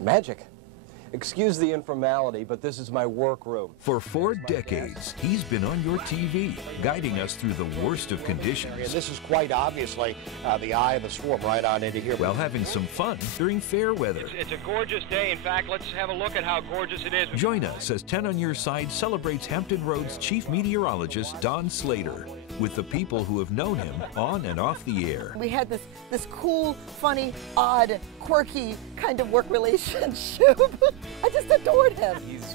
Magic. Excuse the informality, but this is my workroom. For 4 decades, he's been on your TV, guiding us through the worst of conditions. And this is quite obviously the eye of the storm right on into here. While having some fun during fair weather. It's a gorgeous day. In fact, let's have a look at how gorgeous it is. Join us as 10 on Your Side celebrates Hampton Roads chief meteorologist Don Slater with the people who have known him on and off the air. We had this cool, funny, odd, quirky kind of work relationship. I just adored him. He's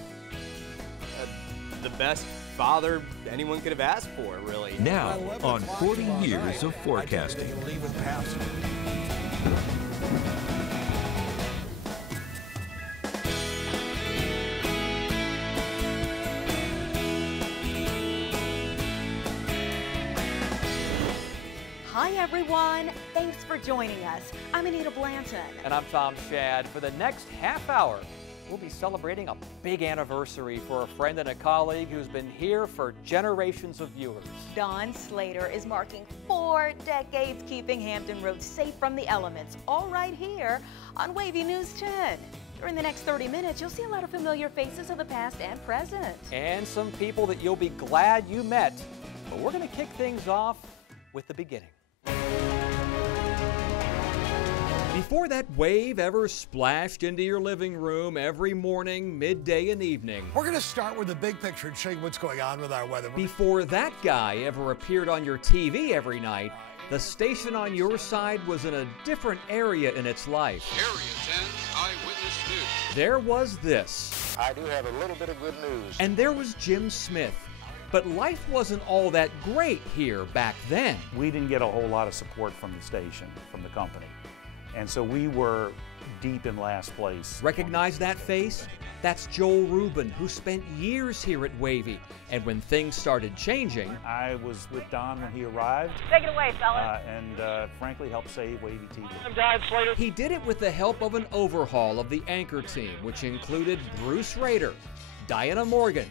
the best father anyone could have asked for, really. Now, on 40 years of forecasting. Hi everyone, thanks for joining us. I'm Anita Blanton. And I'm Tom Shad. For the next half hour, we'll be celebrating a big anniversary for a friend and a colleague who's been here for generations of viewers. Don Slater is marking 4 decades keeping Hampton Roads safe from the elements, all right here on WAVY News 10. During the next 30 minutes, you'll see a lot of familiar faces of the past and present. And some people that you'll be glad you met. But we're going to kick things off with the beginning. Before that wave ever splashed into your living room every morning, midday, and evening. We're going to start with the big picture and show you what's going on with our weather. Before that guy ever appeared on your TV every night, the station on your side was in a different area in its life. Area 10 Eyewitness News. There was this. I do have a little bit of good news. And there was Jim Smith. But life wasn't all that great here back then. We didn't get a whole lot of support from the station, from the company. And so we were deep in last place. Recognize that face? That's Joel Rubin, who spent years here at WAVY. And when things started changing... I was with Don when he arrived. Take it away, fellas. And frankly helped save WAVY TV. I'm Don Slater. He did it with the help of an overhaul of the anchor team, which included Bruce Rader, Diana Morgan,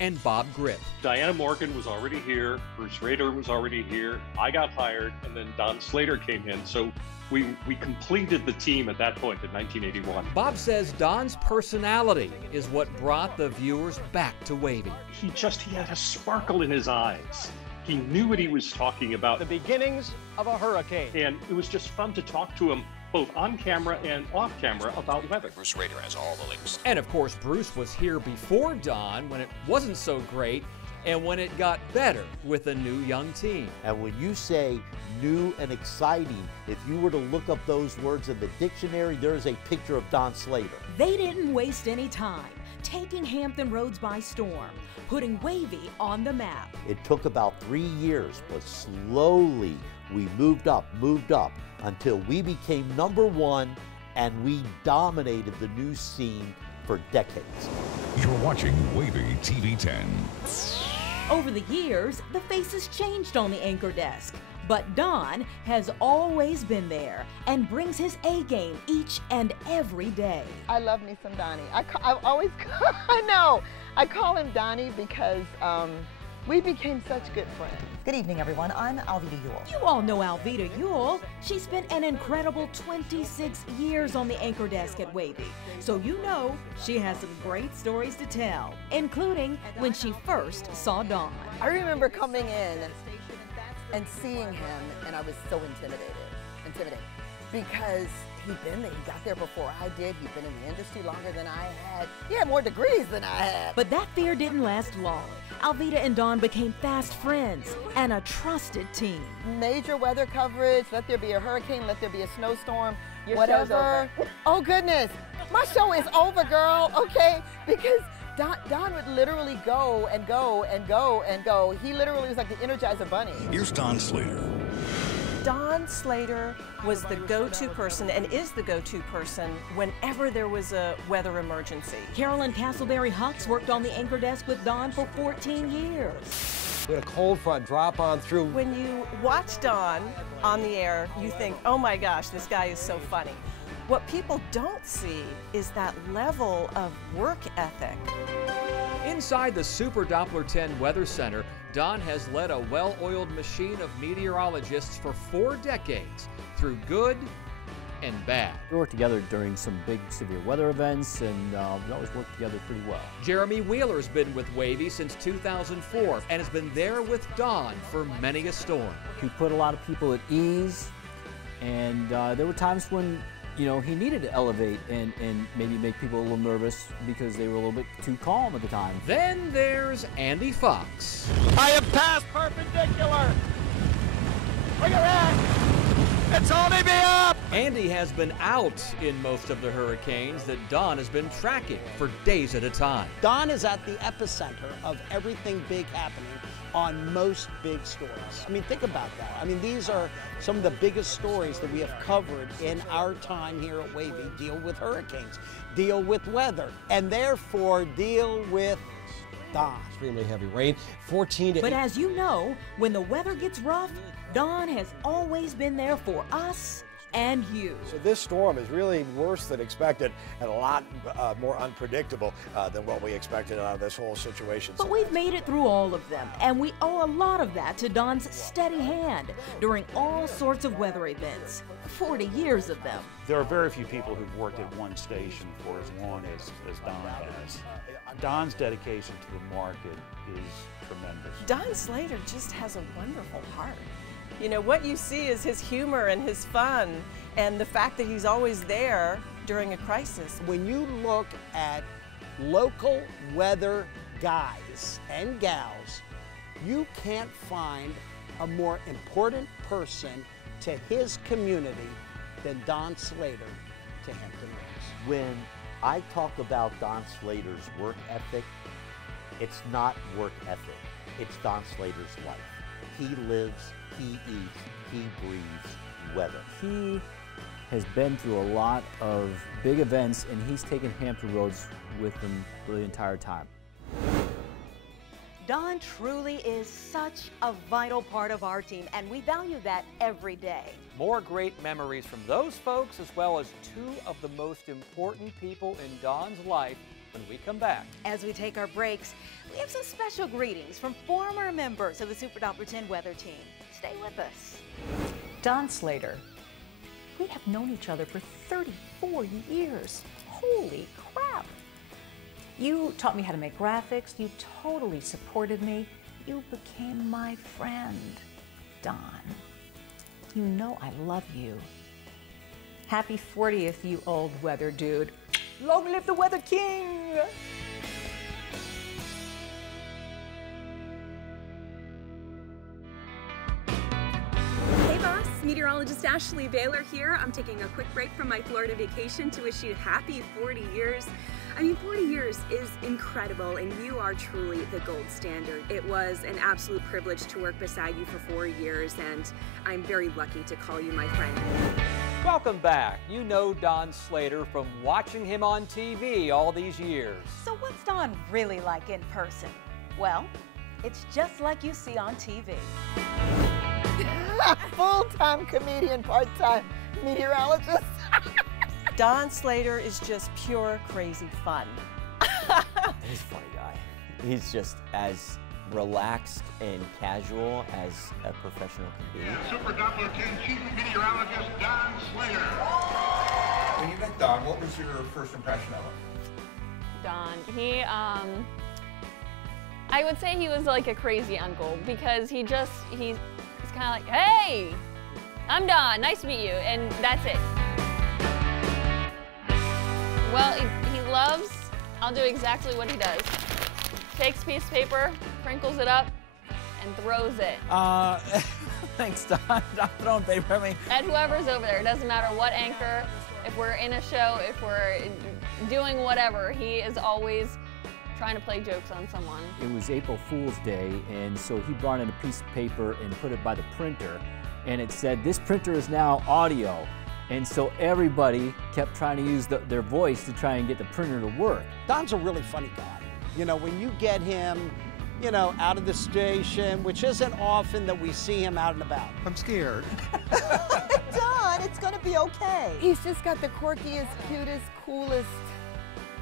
and Bob Gripp. Diana Morgan was already here, Bruce Rader was already here, I got hired, and then Don Slater came in. So we completed the team at that point in 1981. Bob says Don's personality is what brought the viewers back to WAVY. He had a sparkle in his eyes. He knew what he was talking about. The beginnings of a hurricane. And it was just fun to talk to him both on camera and off camera about weather. Bruce Rader has all the links. And of course, Bruce was here before Don when it wasn't so great and when it got better with a new young team. And when you say new and exciting, if you were to look up those words in the dictionary, there's a picture of Don Slater. They didn't waste any time taking Hampton Roads by storm, putting WAVY on the map. It took about 3 years, but slowly we moved up, until we became #1 and we dominated the news scene for decades. You're watching WAVY TV 10. Over the years, the faces changed on the anchor desk, but Don has always been there and brings his A game each and every day. I love me some Donnie. I always, I know, I call him Donnie because we became such good friends. Good evening, everyone. I'm Alveda Ewell. You all know Alveda Ewell. She spent an incredible 26 years on the anchor desk at WAVY. So you know she has some great stories to tell, including when she first saw Don. I remember coming in and seeing him, and I was so intimidated, because he'd been there. He got there before I did. He'd been in the industry longer than I had. He had more degrees than I had. But that fear didn't last long. Alveda and Don became fast friends and a trusted team. Major weather coverage, let there be a hurricane, let there be a snowstorm, Your whatever. show's over. Oh goodness, my show is over, girl, okay? Because Don would literally go and go and go and go. He literally was like the Energizer Bunny. Here's Don Slater. Don Slater was the go-to person and is the go-to person whenever there was a weather emergency. Carolyn Castleberry-Hucks worked on the anchor desk with Don for 14 years. We had a cold front drop on through. When you watch Don on the air, you think, oh my gosh, this guy is so funny. What people don't see is that level of work ethic. Inside the Super Doppler 10 Weather Center, Don has led a well-oiled machine of meteorologists for 4 decades through good and bad. We worked together during some big severe weather events, and we always worked together pretty well. Jeremy Wheeler's been with WAVY since 2004 and has been there with Don for many a storm. He put a lot of people at ease, and there were times when he needed to elevate and maybe make people a little nervous because they were a little bit too calm at the time. Then there's Andy Fox. I am past perpendicular. Look at that. It's holding me up. Andy has been out in most of the hurricanes that Don has been tracking for days at a time. Don is at the epicenter of everything big happening on most big stories. I mean, think about that. I mean, these are some of the biggest stories that we have covered in our time here at WAVY. Deal with hurricanes, deal with weather, and therefore deal with Don. Extremely heavy rain, 14 to... But as you know, when the weather gets rough, Don has always been there for us and you. So this storm is really worse than expected and a lot more unpredictable than what we expected out of this whole situation. But we've made it through all of them, and we owe a lot of that to Don's steady hand during all sorts of weather events. 40 years of them. There are very few people who've worked at one station for as long as Don has. Don's dedication to the market is tremendous. Don Slater just has a wonderful heart. You know, what you see is his humor and his fun and the fact that he's always there during a crisis. When you look at local weather guys and gals, you can't find a more important person to his community than Don Slater to Hampton Roads. When I talk about Don Slater's work ethic, it's not work ethic, it's Don Slater's life. He lives, he eats, he breathes weather. He has been through a lot of big events, and he's taken Hampton Roads with him for the entire time. Don truly is such a vital part of our team, and we value that every day. More great memories from those folks, as well as two of the most important people in Don's life when we come back. As we take our breaks, we have some special greetings from former members of the Super Duper 10 weather team. Stay with us. Don Slater. We have known each other for 34 years. Holy crap. You taught me how to make graphics. You totally supported me. You became my friend, Don. You know I love you. Happy 40th, you old weather dude. Long live the Weather King! Hey boss, meteorologist Ashley Baylor here. I'm taking a quick break from my Florida vacation to wish you happy 40 years. I mean, 40 years is incredible, and you are truly the gold standard. It was an absolute privilege to work beside you for 4 years, and I'm very lucky to call you my friend. Welcome back. You know Don Slater from watching him on TV all these years. So what's Don really like in person? Well, it's just like you see on TV. Full-time comedian, part-time meteorologist. Don Slater is just pure crazy fun. He's a funny guy. He's just as relaxed and casual as a professional can be. Super Doppler 10 Chief Meteorologist Don Slater. When you met Don, what was your first impression of him? Don, he, I would say he was like a crazy uncle because he's kind of like, hey, I'm Don, nice to meet you, and that's it. Well, he loves, I'll do exactly what he does. Takes a piece of paper, crinkles it up, and throws it. Thanks, Don. Don throwing paper at me. At whoever's over there, it doesn't matter what anchor, if we're in a show, if we're doing whatever, he is always trying to play jokes on someone. It was April Fool's Day, and so he brought in a piece of paper and put it by the printer, and it said, "This printer is now audio." And so everybody kept trying to use their voice to try and get the printer to work. Don's a really funny guy. You know, when you get him, you know, out of the station, which isn't often that we see him out and about. I'm scared. Don, it's gonna be okay. He's just got the quirkiest, cutest, coolest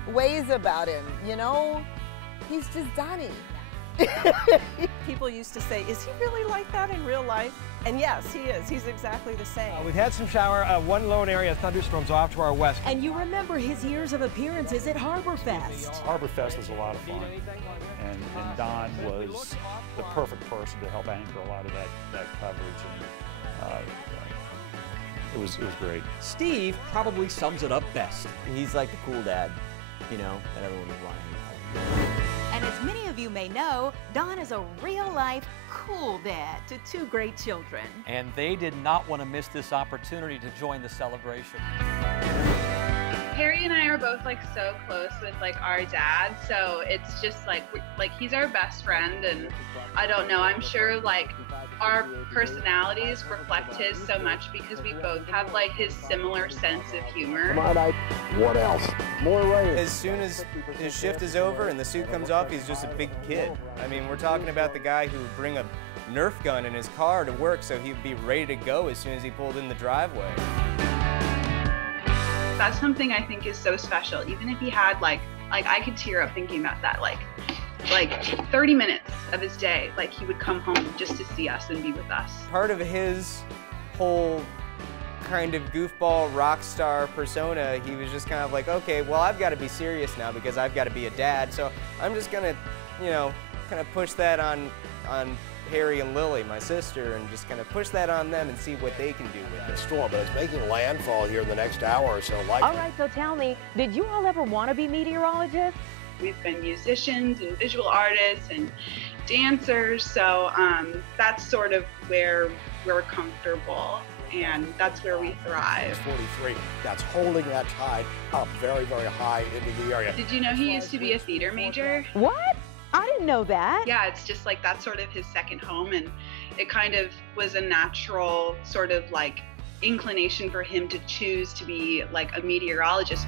ways about him, you know? He's just Donnie. People used to say, is he really like that in real life? And yes, he is. He's exactly the same. We've had some shower, one lone area of thunderstorms off to our west. And you remember his years of appearances at Harborfest. Harborfest was a lot of fun, and Don was the perfect person to help anchor a lot of that coverage, and it was great. Steve probably sums it up best. He's like the cool dad, you know, that everyone would want to hang out with. And as many of you may know, Don is a real-life cool dad to two great children. And they did not want to miss this opportunity to join the celebration. Harry and I are both like so close with like our dad, so it's just like he's our best friend, and I don't know, I'm sure like our personalities reflect his so much because we both have like his similar sense of humor. Come on, what else? More rain. As soon as his shift is over and the suit comes off, he's just a big kid. I mean, we're talking about the guy who would bring a Nerf gun in his car to work so he'd be ready to go as soon as he pulled in the driveway. That's something I think is so special. Even if he had like I could tear up thinking about that. Like 30 minutes of his day, like he would come home just to see us and be with us. Part of his whole kind of goofball rock star persona, he was just kind of like, okay, well, I've got to be serious now because I've got to be a dad. So I'm just gonna, you know, kind of push that on Harry and Lily, my sister, and just kind of push that on them and see what they can do with it. Storm, but it's making landfall here in the next hour or so. All right, so tell me, did you all ever want to be meteorologists? We've been musicians and visual artists and dancers, so that's sort of where we're comfortable, and that's where we thrive. 43, that's holding that tide up very, very high into the area. Did you know he used to be a theater major? What? I didn't know that. Yeah, it's just like that's sort of his second home, and it kind of was a natural sort of like inclination for him to choose to be like a meteorologist.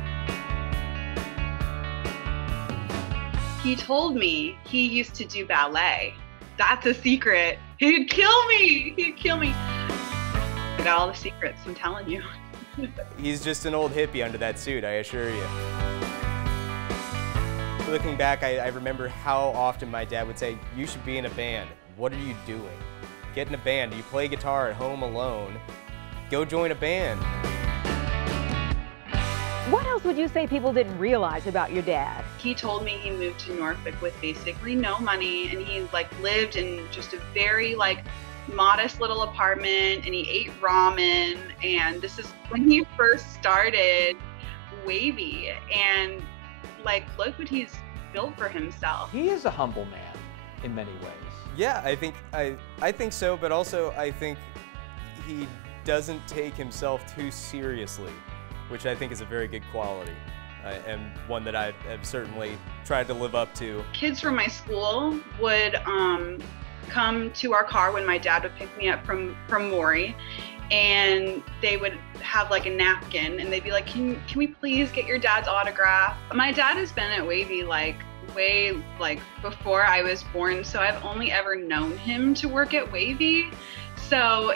He told me he used to do ballet. That's a secret. He'd kill me. He'd kill me. I got all the secrets, I'm telling you. He's just an old hippie under that suit, I assure you. Looking back, I remember how often my dad would say, you should be in a band. What are you doing? Get in a band. You play guitar at home alone. Go join a band. What else would you say people didn't realize about your dad? He told me he moved to Norfolk with basically no money, and he like lived in just a very like modest little apartment, and he ate ramen, and this is when he first started WAVY, and like look what he's built for himself. He is a humble man in many ways. Yeah, I think so, but also I think he doesn't take himself too seriously, which I think is a very good quality, and one that I have certainly tried to live up to. Kids from my school would come to our car when my dad would pick me up from Maury, and they would have like a napkin, and they'd be like, can we please get your dad's autograph? My dad has been at WAVY like way like before I was born, so I've only ever known him to work at WAVY. So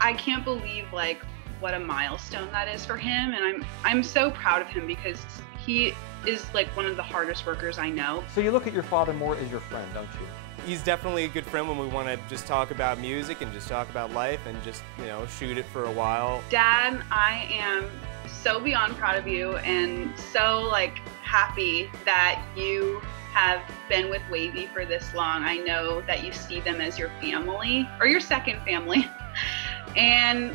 I can't believe like what a milestone that is for him, and I'm so proud of him because he is like one of the hardest workers I know. So you look at your father more as your friend, don't you? He's definitely a good friend when we want to just talk about music and just talk about life and just, you know, shoot it for a while. Dad, I am so beyond proud of you and so like happy that you have been with WAVY for this long. I know that you see them as your family or your second family. And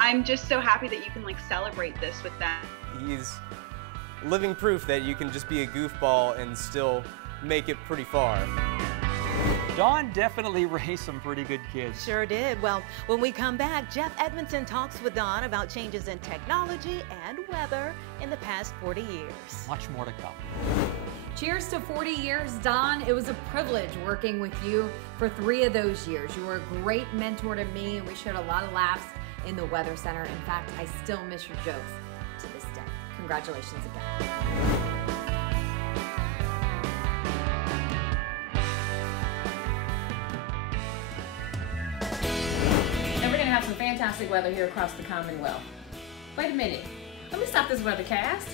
I'm just so happy that you can like celebrate this with them. He's living proof that you can just be a goofball and still make it pretty far. Don definitely raised some pretty good kids. Sure did. Well, when we come back, Jeff Edmondson talks with Don about changes in technology and weather in the past 40 years. Much more to come. Cheers to 40 years, Don. It was a privilege working with you for 3 of those years. You were a great mentor to me, and we shared a lot of laughs in the Weather Center. In fact, I still miss your jokes to this day. Congratulations again. And we're going to have some fantastic weather here across the Commonwealth. Wait a minute. Let me stop this weathercast.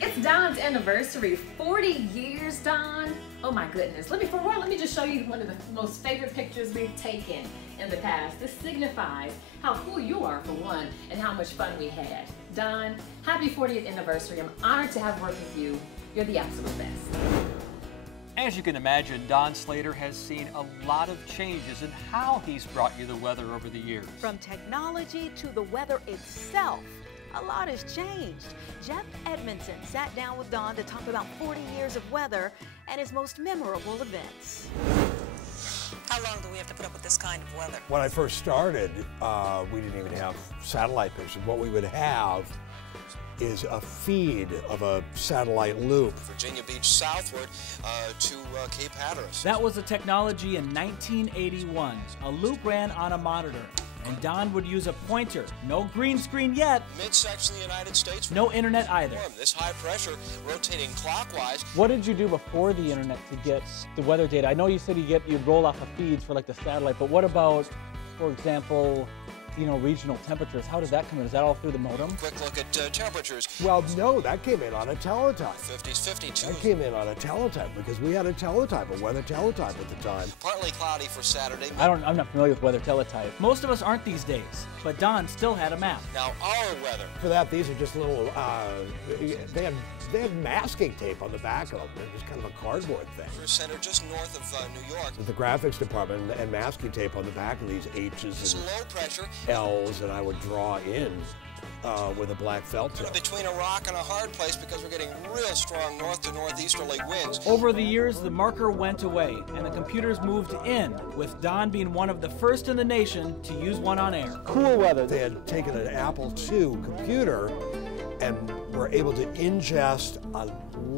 It's Don's anniversary, 40 years, Don. Oh my goodness. Let me just show you one of the most favorite pictures we've taken in the past. This signifies how cool you are, for one, and how much fun we had. Don, happy 40th anniversary. I'm honored to have worked with you. You're the absolute best. As you can imagine, Don Slater has seen a lot of changes in how he's brought you the weather over the years. From technology to the weather itself, a lot has changed. Jeff Edmondson sat down with Don to talk about 40 years of weather and his most memorable events. How long do we have to put up with this kind of weather? When I first started, we didn't even have satellite pictures. What we would have is a feed of a satellite loop. Virginia Beach southward to Cape Hatteras. That was a technology in 1981. A loop ran on a monitor, and Don would use a pointer. No green screen yet. Midsection of the United States. No internet either. This high pressure rotating clockwise. What did you do before the internet to get the weather data? I know you said you'd roll off of feeds for like the satellite, but what about, for example, regional temperatures? How did that come in? Is that all through the modem? Quick look at temperatures. Well, no, that came in on a teletype. 50s, 52. That came in on a teletype because we had a teletype, a weather teletype at the time. Partly cloudy for Saturday. I'm not familiar with weather teletype. Most of us aren't these days, but Don still had a map. Now our weather. For that, these are just little, they had masking tape on the back of them. They're just kind of a cardboard thing. Center just north of New York. The graphics department and masking tape on the back of these H's and low pressure. L's, and I would draw in with a black felt tip. Between a rock and a hard place because we're getting real strong north to northeasterly winds. Over the years, the marker went away and the computers moved in, with Don being one of the first in the nation to use one on air. Cool weather. They had taken an Apple II computer and were able to ingest a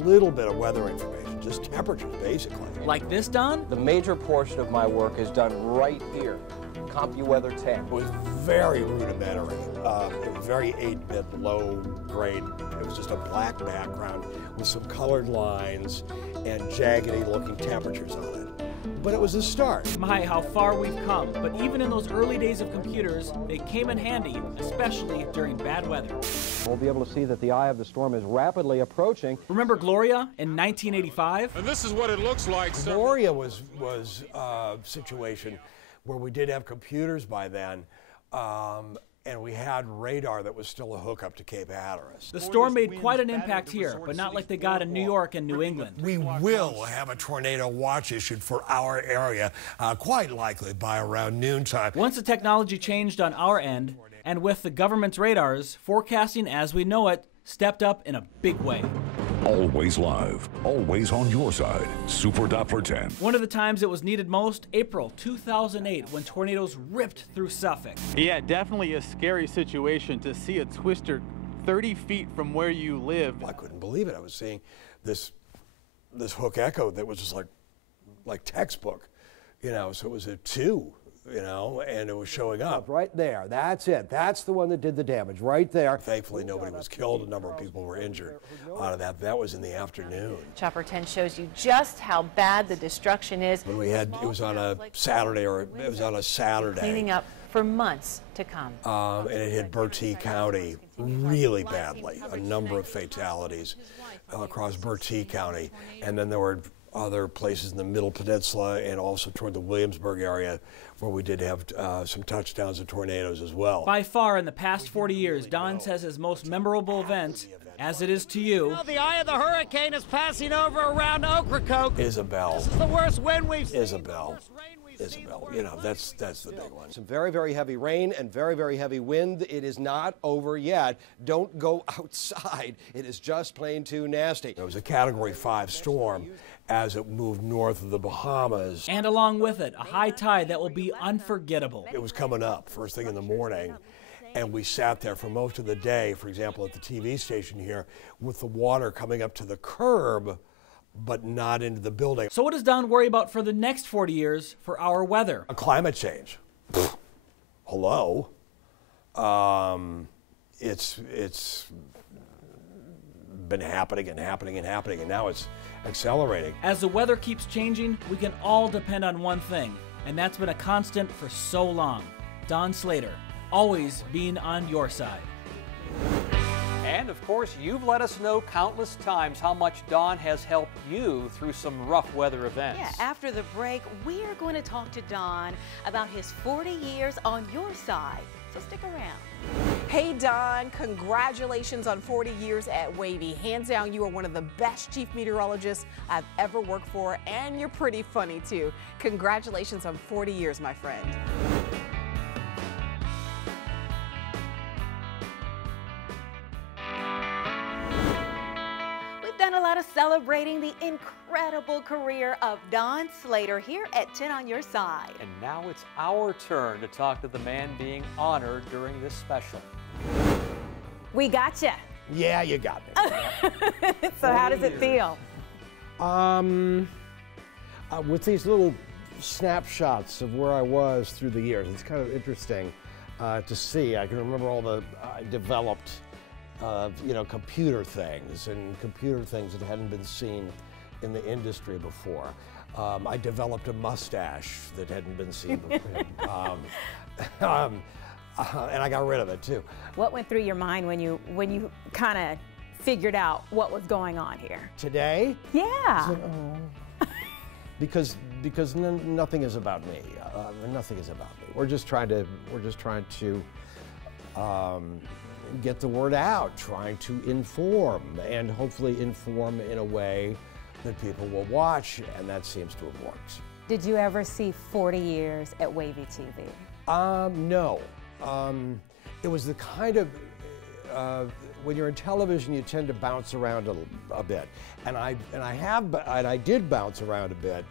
little bit of weather information, just temperatures, basically. Like this, Don? The major portion of my work is done right here. CompuWeather 10. It was very rudimentary. It was very 8-bit, low grade. It was just a black background with some colored lines and jaggedy looking temperatures on it. But it was a start. My, how far we've come. But even in those early days of computers, they came in handy, especially during bad weather. We'll be able to see that the eye of the storm is rapidly approaching. Remember Gloria in 1985? And this is what it looks like. Gloria was a situation where we did have computers by then, and we had radar that was still a hookup to Cape Hatteras. The storm made quite an impact here, but not like they got in New York and New England. We will have a tornado watch issued for our area, quite likely by around noontime. Once the technology changed on our end, and with the government's radars, forecasting as we know it stepped up in a big way. Always live, always on your side. Super Doppler 10. One of the times it was needed most, April 2008, when tornadoes ripped through Suffolk. Yeah, definitely a scary situation to see a twister 30 feet from where you live. I couldn't believe it. I was seeing this hook echo that was just like textbook, so it was a 2. And it was showing up. Right there, that's it. That's the one that did the damage, right there. Thankfully, nobody was killed. A number of people were injured out of that. That was in the afternoon. Chopper 10 shows you just how bad the destruction is. When we had, it was on a Saturday, Cleaning up for months to come. And it hit Bertie County really badly. A number of fatalities across Bertie County. And then there were other places in the Middle Peninsula and also toward the Williamsburg area where we did have some touchdowns of tornadoes as well. By far, in the past 40 years, Don says his most memorable event, as it is to you. Well, the eye of the hurricane is passing over around Ocracoke. Isabel. This is the worst wind we've seen. Isabel, that's the big one. Some very, very heavy rain and very, very heavy wind. It is not over yet. Don't go outside. It is just plain too nasty. It was a Category 5 storm as it moved north of the Bahamas. And along with it, a high tide that will be unforgettable. It was coming up first thing in the morning, and we sat there for most of the day, for example, at the TV station here, with the water coming up to the curb, but not into the building. So what does Don worry about for the next 40 years for our weather? Climate change. Hello. It's been happening and happening and happening, and now it's accelerating. As the weather keeps changing, we can all depend on one thing, and that's been a constant for so long. Don Slater, always being on your side. And of course, you've let us know countless times how much Don has helped you through some rough weather events. Yeah, after the break, we are going to talk to Don about his 40 years on your side. So stick around. Hey Don, congratulations on 40 years at WAVY. Hands down, you are one of the best chief meteorologists I've ever worked for, and you're pretty funny too. Congratulations on 40 years, my friend. Done a lot of celebrating the incredible career of Don Slater here at 10 on Your Side. And now it's our turn to talk to the man being honored during this special. We gotcha. Yeah, you got me. So how does it feel? With these little snapshots of where I was through the years, it's kind of interesting to see. I can remember all the developed you know, computer things that hadn't been seen in the industry before. I developed a mustache that hadn't been seen before. And I got rid of it too. What went through your mind when you kind of figured out what was going on here? Today? Yeah. Because nothing is about me. Nothing is about me. We're just trying to get the word out, trying to inform, and hopefully inform in a way that people will watch, and that seems to have worked. Did you ever see 40 years at WAVY TV? No. It was the kind of, when you're in television, you tend to bounce around a bit. And I did bounce around a bit,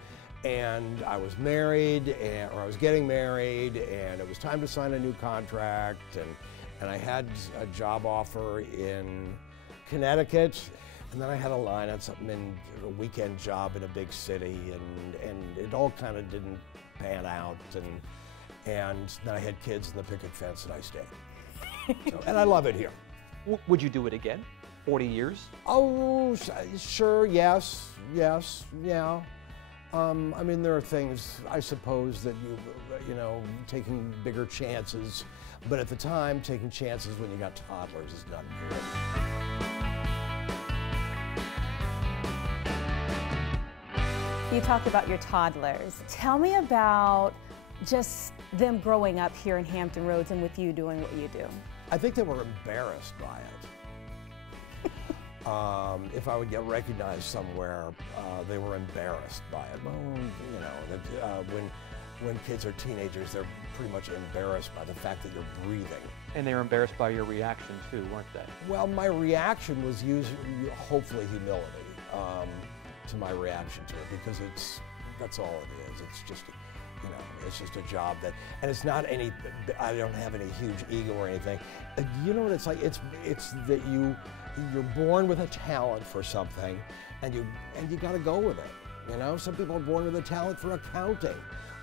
and I was married, or I was getting married, and it was time to sign a new contract, and I had a job offer in Connecticut, and then I had a line on something in a weekend job in a big city, and it all kind of didn't pan out, and then I had kids in the picket fence, and I stayed. So, and I love it here. Would you do it again? 40 years? Oh, sure, yes, yeah. I mean, there are things, I suppose, that you know, taking bigger chances, but at the time, taking chances when you got toddlers is not good. You talked about your toddlers. Tell me about just them growing up here in Hampton Roads and with you doing what you do. I think they were embarrassed by it. If I would get recognized somewhere, they were embarrassed by it. Well, you know, when kids are teenagers, they're pretty much embarrassed by the fact that you're breathing. And they were embarrassed by your reaction too, weren't they? Well, my reaction was usually, hopefully, humility to my reaction to it, because that's all it is. It's just, you know, it's just a job that, and it's not any, I don't have any huge ego or anything. You know what it's like? It's that you're born with a talent for something, and you got to go with it. You know, some people are born with a talent for accounting,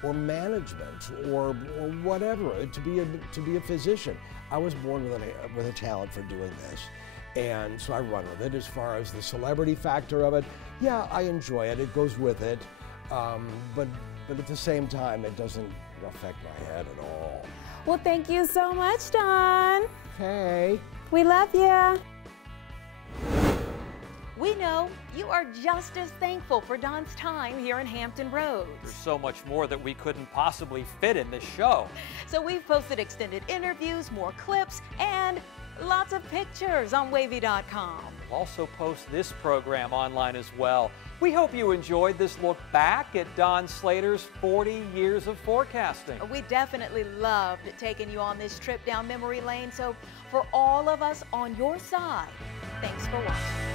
or management, or whatever, to be a physician. I was born with a talent for doing this, and so I run with it. As far as the celebrity factor of it, yeah, I enjoy it. It goes with it, but at the same time, it doesn't affect my head at all. Well, thank you so much, Don. Hey. We love you. We know you are just as thankful for Don's time here in Hampton Roads. There's so much more that we couldn't possibly fit in this show. So we've posted extended interviews, more clips, and lots of pictures on WAVY.com. We'll also post this program online as well. We hope you enjoyed this look back at Don Slater's 40 years of forecasting. We definitely loved taking you on this trip down memory lane. So for all of us on your side, thanks for watching.